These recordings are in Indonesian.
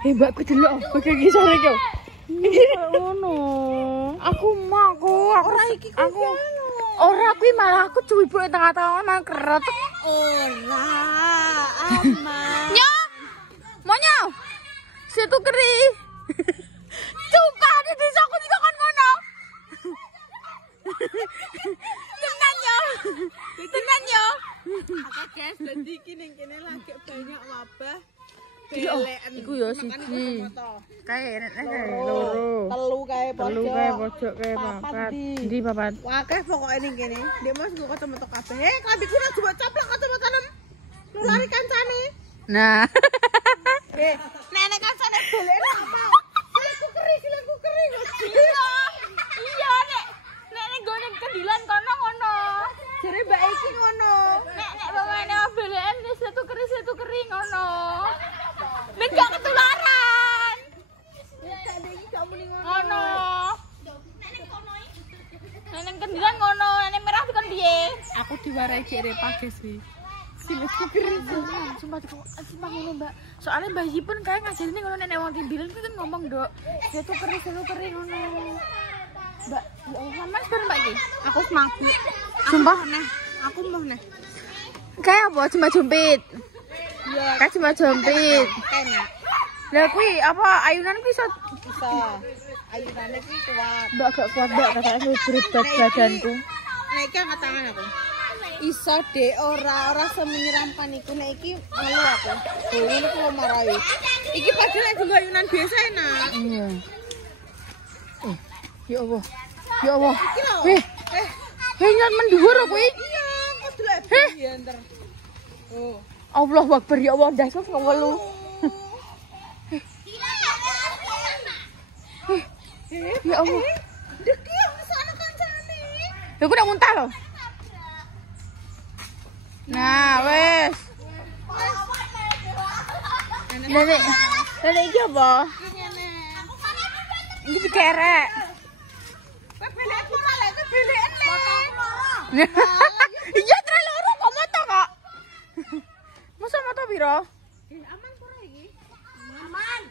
Mbak ku delok bagian ngisore iki. Ngono. Aku ora iki aku. Ora kuwi malah aku cuwibuke tengah-tengah nang keret. Ora aman. Nyo. Monyo. Situ keri. Sumpah di desaku juga kan ngono. Tenan yo. Tenan yo. Oke guys, dadi iki ning kene lagi banyak wabah. Iku yo siji. Kae nek loro. Telu kae pojok kae papat. Ndi papat? Akeh pokoke ning kene. Ndek Mas nggo kacamata kabeh. Klambiku ora coba caplok kacamata nem. Nulari kancane. Nah. Nek kancane boleh apa? Silahku keri. Iya nek ning gone kendilan kono ngono. Jare Mbak iki ngono. Nek pemaine belen wis setu keri ngono. Nek gak ketularan. Nek iki gak muni ngono. Ngono. Nek ning kendilan ngono, nek merah dikon piye? Aku diwarai jere pages sih. Silahku keri. Sumpah ngono, Mbak. Soalnya Mbak Yi pun kayak ngajarin ngono nek wong timbilan kuwi kan ngomong, Dok. Setu keri ngono. Mbak, ya Allah, Mas bar Mbak iki. Aku mati. Sumpah Aku mau neh. kayak apa cuma jumpit. Iya, Kayak cuma jumpit. enak. Lah kuwi apa ayunan kuwi iso Bisa. Ayunane kuwi kuat. Mbak gak kuat Mbak katanya berat badanku. Nek iki angkat tangan aku. Iso dek ora semenyeramkan iku. Nek iki malu aku. Ini ku lo marahi. Iki padahal nek nggo ayunan biasa enak. Iya. Ya Allah. Ya Allah. Iki lho. Nyat mendhuwur kuwi. Iya, kudu lek ya ntar. Oh. Allahu Akbar ya Allah ndas kok ngelu. Ya Allah. Deki wis ana kancane. Ya aku udah muntah loh. Nah, wes. Nenek iki apa? Ini dikerek. Iya terlalu loro kok moto kok. Masa moto piro? Aman ora iki? Aman.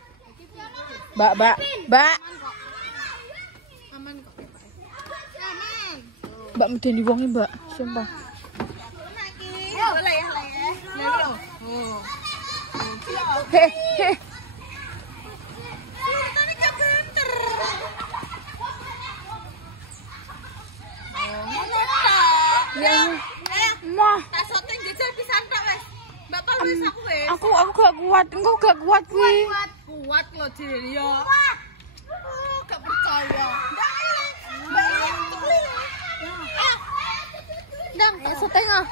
Mbak. Aman kok. Aman. Mbak medeni wonge, Mbak. Sumpah. Boleh ya. Oh. He. Tadi gak bentar. Ya. Mah, Tak syuting jajal pisan tok wes. Mbak Pal wis aku wes. aku gak kuat. Engko gak kuat kuwi. Kuat lo Jil ya. Gak percaya. Ndang, tak syuting ah.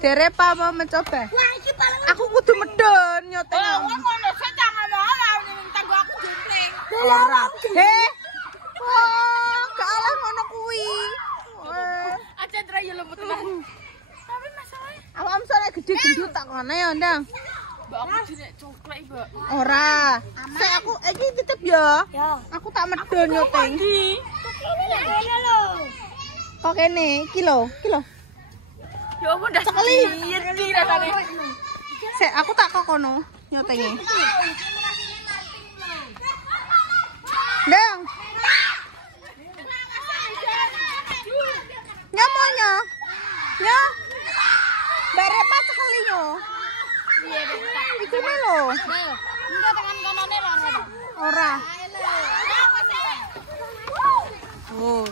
Derep apa mencoba? Wah, iki paling Aku kudu medon nyoteng. ngono sik tak ngomong ning tanggo aku jumpling. Ora. He. Oh, gak oleh ngono kuwi. Aja ndra ya lembut tenan. Tapi masalahnya Awak misalnya gede gendut tak kono ya, Ndang. Mbak aku jenek coklat, Mbak. Ora. Sik aku iki titip ya. Aku tak medon nyoteng. Kene lho. Kok kene, iki lho. Ya ampun dah Sekali. Iki rasane. Sik aku tak kok kono nyotenge. Ndang. Nyamonya. Ya. Mbak Repa sekali yo. Iya, Mbak. Iku lho. Enggak tangan kanane lara. Ora. Oh.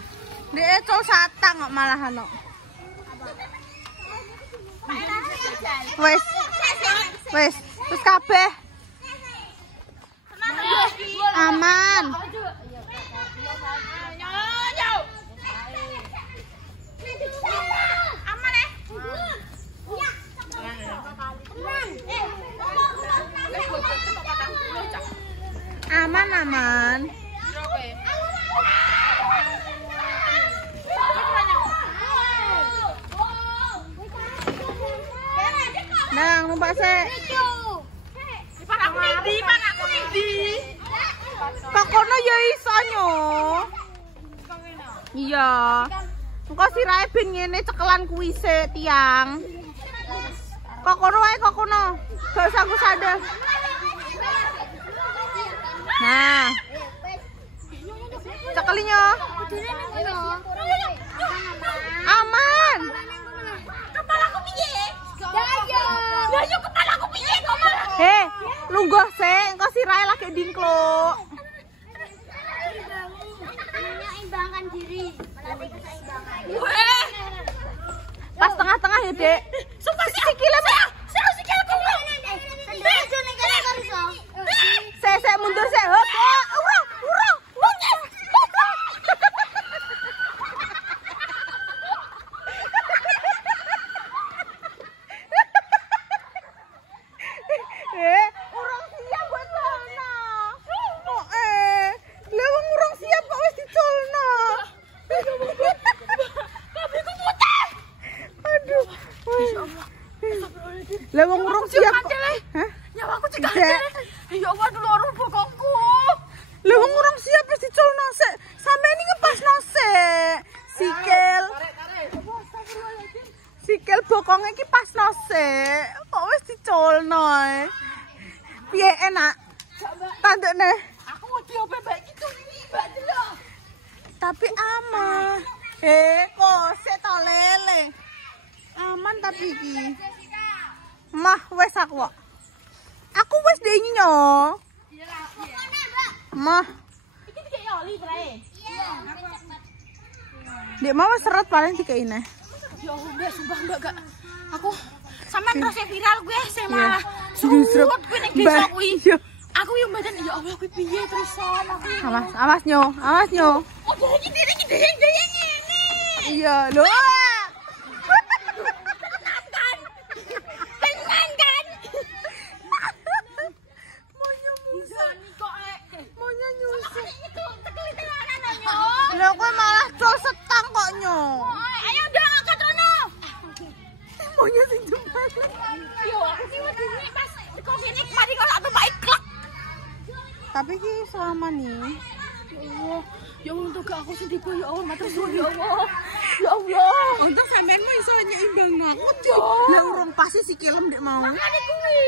Dek col satang kok malahan kok. Wes kabeh. Aman. Aman. Nang numpak sik. Panakku ning ndi? Kok kono ya iso nyo. Iya. Engko sirahe ben ngene cekelan kuwi sik tiang. Kok kono wae kok kono. Gak usah aku sadar. Aman. Kepalaku piye? Ya yo kepalaku piye kok malah. Heh, lungguh sik, engko sirahe lagi dingkluk. Imbangkan diri, melatih keseimbangan. Weh, Pas tengah-tengah ya, Dek. sumpah sih sikile Pak. Sikilku. Aja ning kene kok iso. Sik mundur sik. Hop. Urung. Urung siap buat colno. Kok lha wong urung siap kok wis dicolno. Babiku putih. Aduh. Lah wong urung siap kok. Hah? Nyawaku cegah. Dek. Ya Allah loro bokongku. Lah wong urung siap wis dicolno sik. Sampeyan iki ngepasno sik. Sikil bokong iki pasno sik. Kok wis dicolno ae. Piye enak? Tandukne. Aku wedi opo mbak iki tuwi mbak delok. Tapi aman. Kok sik to lele. Aman tapi iki. Mah wis aku kok. Aku wis denyo. Mah, Iki dikek oli trae. Dek mau seret paling dikei neh. Ya Allah mbak sumpah mbak gak. Aku sampean terus viral gue sing Iya. malah Justru surut kuwi ning desa Mbak, kuwi. iya. Aku yo mbadan ya Allah kuwi piye terusan aku. Awas nyo. Oh iki dere ngene. Iya, lho. Tenan kan? Monya Jani kok Monya nyusul. itu tekelitenan yo. Lho kowe malah col setang kok nyo. Ayo ndang angkat ono. Monya sing jempol. Yo aku sih wedi pas kok kene mari kok tak tumpaki klek. Tapi ki selama nih. Ya Allah tuh gak aku sedih ya Allah matur suwun ya Allah. Ya Allah. Untung sampean mah iso nyeimbang aku. Lah urung pas sikilem ndek mau. Makane kuwi.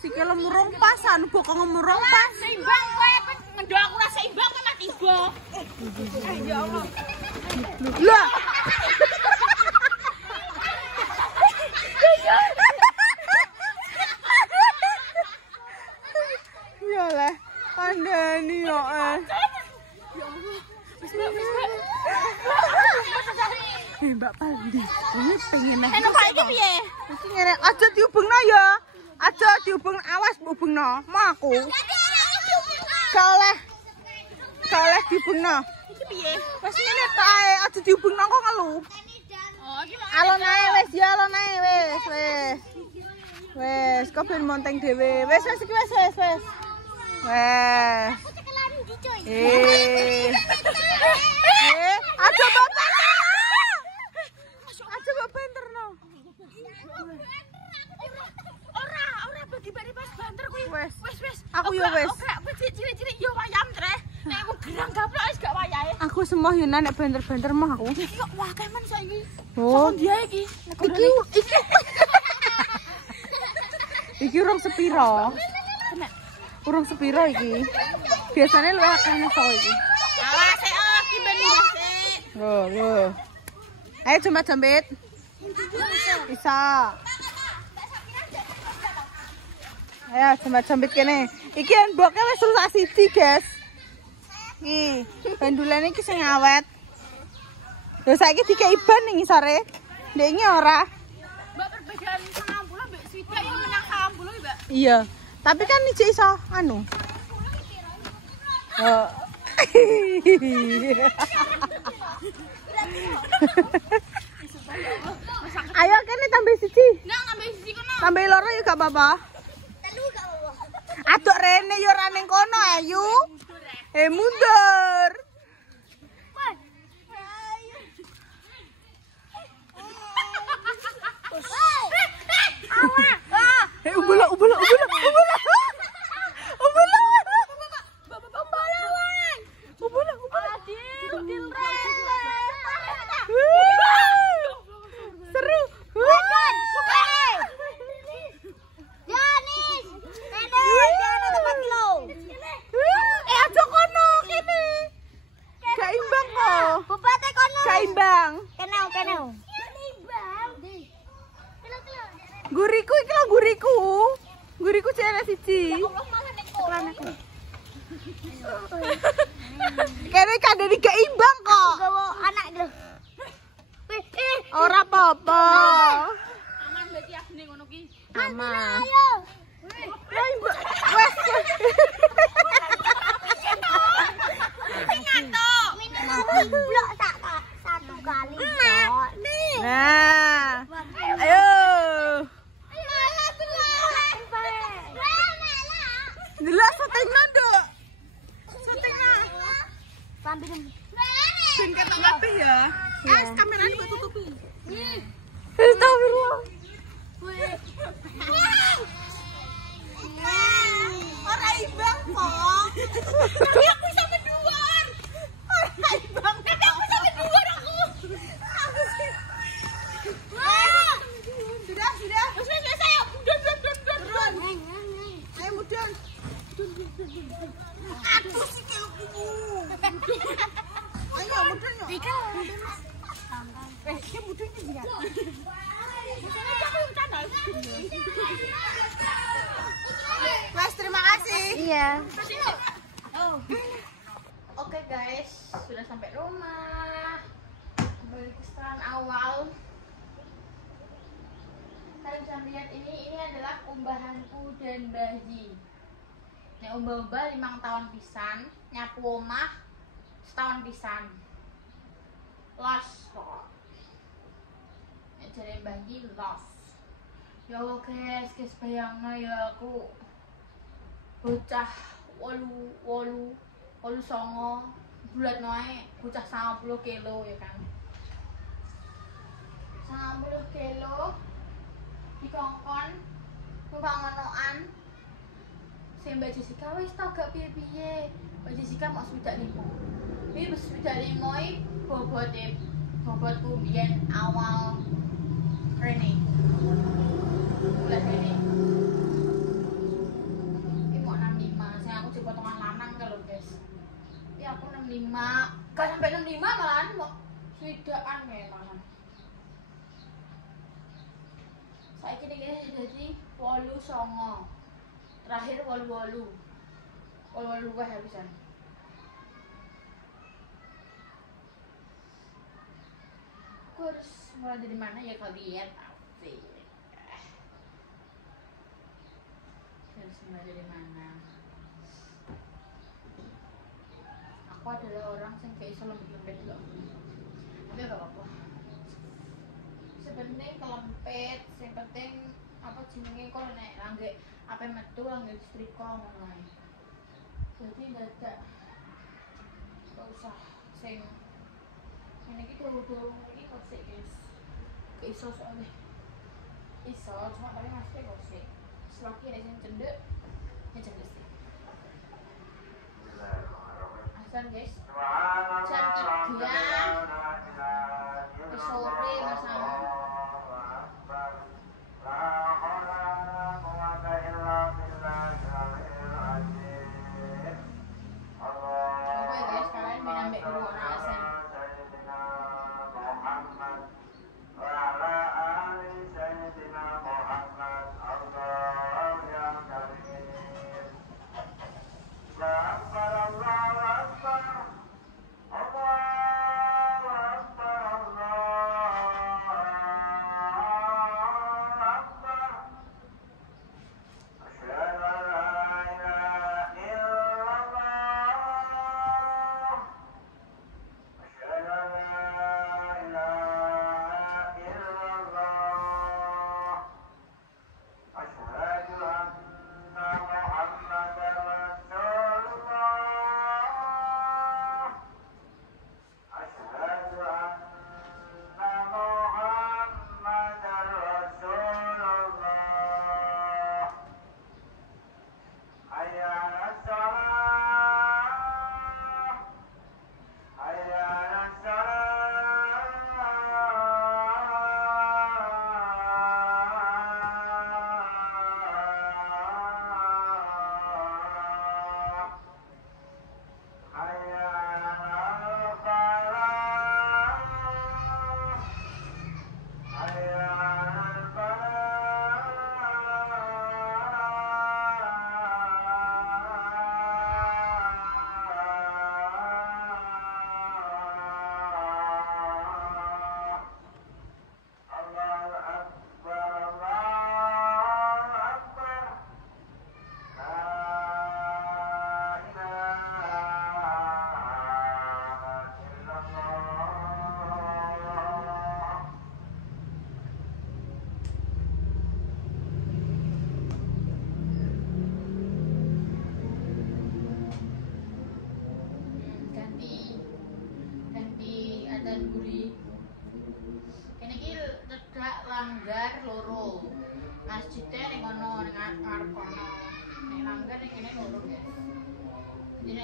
Sikilem urung pasan, bokong urung pas. Seimbang kowe ngendho aku ra seimbang kowe mati tiba. Ya Allah. Lah. Ya lah, kandani yo Mbak Paldi, ini pengen nek. Enak kok iki piye? Iki ngene, aja diubungno ya. Aja diubung, awas ubungno. Mau aku. Gak oleh. Gak oleh diubungno. Iki piye? Wes ngene tok ae, aja diubungno kok ngelu. Oh, iki mau Alon ae wis ya, alon ae wis. Wes, kok ben monteng dhewe. Wes iki wes. Wes. Aja bapak. Aja bapak banterno. ora bagi-bagi pas banter kuwi. Wes. Wis. Aku yo wes. Oke, wis cilik-cilik yo wayam tre. Nek aku gerang gaplok wis gak wayahe. Aku semua yo nek banter-banter mah aku. Iki kok wah kemen saiki. Oh, Dia iki. Iki urung sepiro. Urung sepiro iki. Biasanya lu akeh nek sok iki. Awas iki ben sik. Loh. Ayo jambet. Bisa. Ayo jambet kene. Iki endboke wis rusak siji, guys. Iki, bandulane iki sing awet. Lho saiki dikei ban ning isore. Ndek iki ora. Mbak perbedaan 90 mbek swidak iki menang 90 Mbak. Iya. Tapi kan iki iso anu. Oh. Ayo kene tambah siji. Nang nambah sisi kono. Tambah loro ya gak apa-apa. Telu gak apa. Aduk rene yo ora ning kono ayu. Mundur. Ubula. Seru. Janis. Tempat lo. Aja kono kene. Allah malah nek kono. Kene kandhane gak imbang kok. Gawa anak lho. Ora apa-apa. Aman berarti asline ngono ki. Aman. Ayo. Wes. Minimal blok satu kali. Nah. Ayo. Delok setengah, Nduk. Setengah. Sambil Ben ketok kabeh ya. Kamerane mbok tutupi. Astagfirullah. Ora imbang kok. Tapi aku bisa menduar. Ora imbang. Tapi aku bisa menduar aku. Aku sih. Sudah. Wes ayo. Turun. Ayo mudun. Aku sih kalau kubu. Ayo mudun yo. Ika. Dia mudun juga. Mas, terima kasih. Iya. Oke guys, sudah sampai rumah. Kembali ke stand awal. Kalian bisa lihat ini adalah umbahanku dan Baji. Nek umbah-umbah 5 tahun pisan, nyapu omah setahun pisan. Los pokok. Nek jare Baji los. Ya Allah guys bayangno ya aku bocah 8 songo bulat noe bocah 90 kilo ya kan 90 kilo dikongkon tukang ngonoan sing Mbak Jessica wis tau gak piye-piye Mbak Jessica mau 75 iki wis 75 iki bobotku biyen awal Rene bulan ini mau 65 saya aku jadi potongan lanang kalau guys ya aku 65 gak sampai 65 malahan mau swidaan ya malahan saya kini guys jadi 8 songo terakhir 8 gue habisan aku harus mulai dari mana ya kalian pasti harus mulai dari mana aku adalah orang yang kayak iso lembut-lembut loh tapi gak apa-apa sebenarnya kelempet yang penting apa jenenge kok nek langge apa metu langge setrika ngono jadi dadak gak usah sing ini iki dulu iki kok sik guys iso soalnya iso cuma tapi masih kok sik selagi ada yang cendek ya cendek sih asal guys jam 3 sore bersama oke guys kalian main ambek dulu orang asal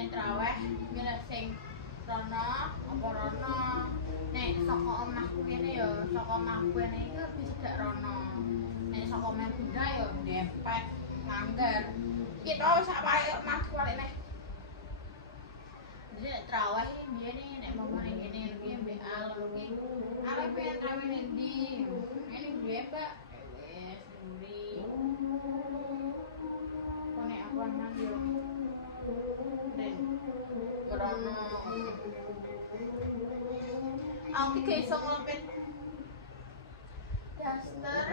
nek traweh milih sing rono apa rono. Nek saka omahku kene ya saka omahku kene iki lebih cedhak rono. Nek saka omah bunda ya dempet ngangger. Kita sak wae mas balik neh. Jadi nek traweh biyen nek mama ning kene iki mbek al iki. Arep pengen traweh ning ndi? Ini duwe, Mbak. Wes nduri. Nek aku aman yo. Den. Merono. Aku iki iso ngelempit daster,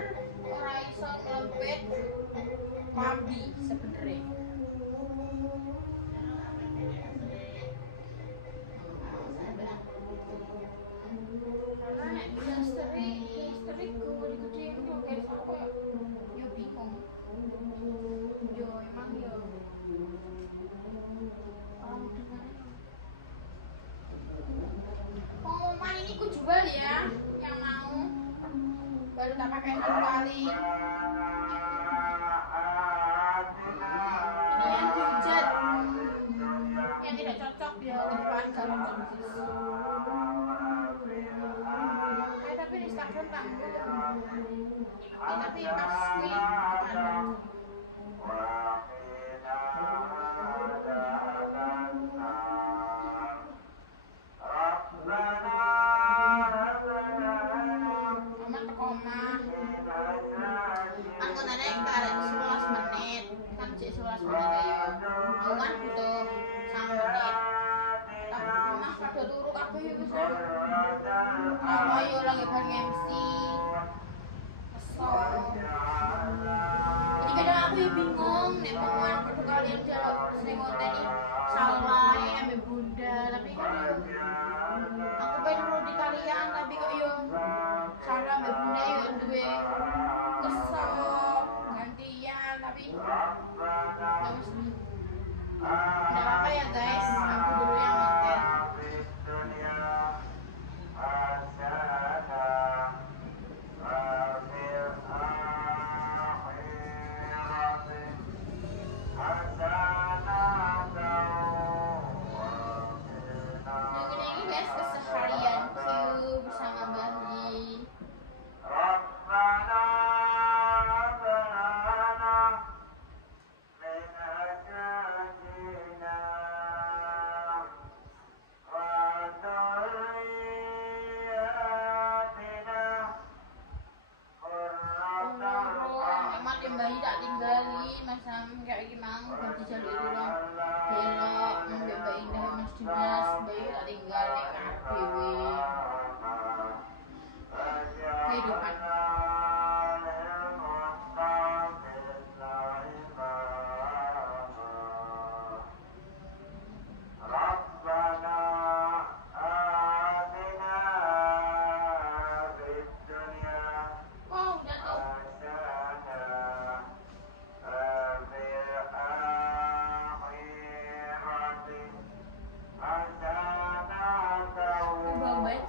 ora iso ngelempit babi sebenere. Karena nek daster iku gede-gede yo guys aku yo bingung. Yo emang yo. Pengumuman ini ku jual ya, yang mau baru tak pakai 1 kali. Ini yang hujat, yang tidak cocok ya depan garam sosis. Tapi di Instagram tak tapi pas ini ada. Aku kan butuh 1 menit. Tapi mama pada turu kabeh wis. Apa yo lagi bareng MC. Kesel. Jadi kadang aku ya bingung nek pengumuman pada kalian jaluk sing ngoteni salah ambek bunda, tapi kan yo aku pengen nurut di kalian tapi kok yo salah ambek bunda yo duwe kesel gantian tapi nggak apa-apa ya guys, aku dulu yang ngetek. Yang ini guys keseharianku bersama Bali. Bayi tak tinggali macam kayak gimana ganti jalur dulu belok mbak Mbak Indah Mas Dimas bayi tak tinggal nek dewe kehidupan.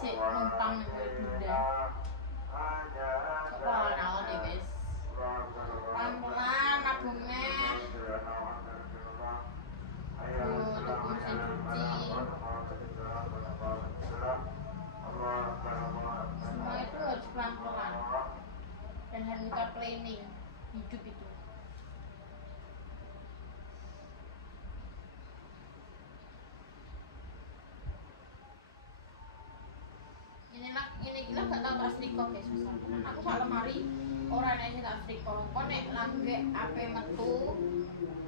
Numpang bunda. Wah, naon ya guys. Pelan-pelan nabungnya. Untuk mesin cuci. Semua itu harus pelan-pelan. Dan harus kita planning hidup itu. Ini gila gak tau tak setrika guys misalnya aku sak lemari orang aja tak setrika kok nek langge ape metu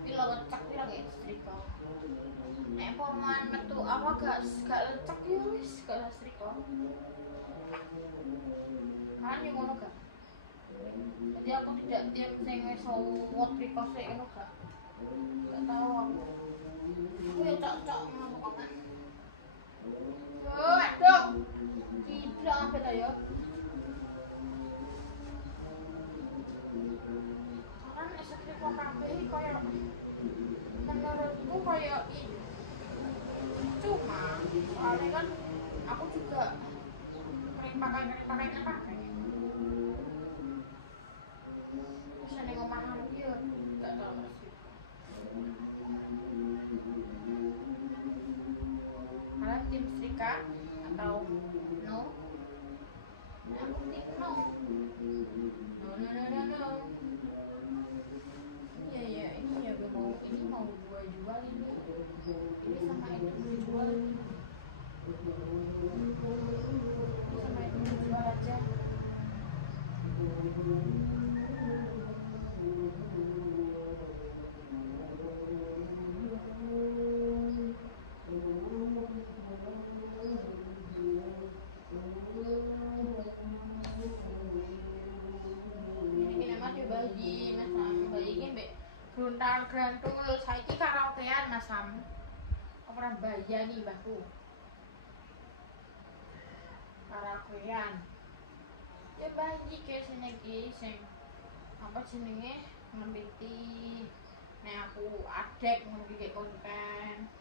pila lecek pila gak setrika nek poman metu apa gak lecek ya wis gak setrika kan yang ngono gak jadi aku tidak tiap sing wis sowot trika sik ngono gak tau aku ya cok-cok ngono pokoke aduh tidak apa ta ya kan setrika kabeh kaya menurutku kaya cuma soalnya kan aku juga sering pakai bisa nih ngomong dia gak tau masih enggak atau no? Nah, aku tik no. No. Iya, ini ya gue mau, ini mau gue jual ini. Ini sama itu gue jual ini. Ini sama itu gue jual aja. Gruntal grantung lho saiki karaokean Mas Sam. Ora bayani mbahku. Karaokean. Ya bayi ke sini iki sing apa jenenge ngembiti. Nek aku adek ngembiti konten.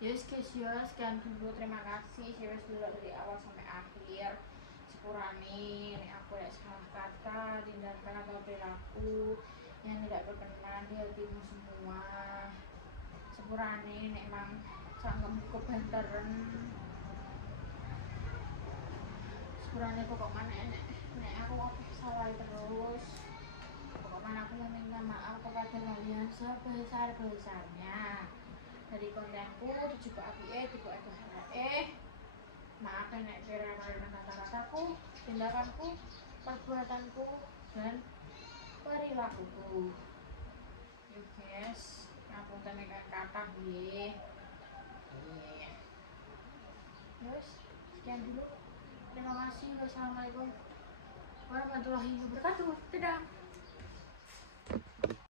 Yes guys, ya sekian dulu, terima kasih saya dulu dari awal sampai akhir. Sepurane nek aku ada salah kata, tindakan atau perilaku yang tidak berkenan di hatimu semua. Sepurane nek emang sanggemu kebanteran. Sepurane pokok mana nek aku apa salah terus. Pokok mana aku meminta maaf kepada kalian sebesar-besarnya. Dari kontenku juga apike juga maaf nek kira-kira kata-kataku, tindakanku, perbuatanku dan perilakuku. Yuk guys, aku temekan kata nggih. Terus sekian dulu. Terima kasih. Wassalamualaikum warahmatullahi wabarakatuh. Dadah.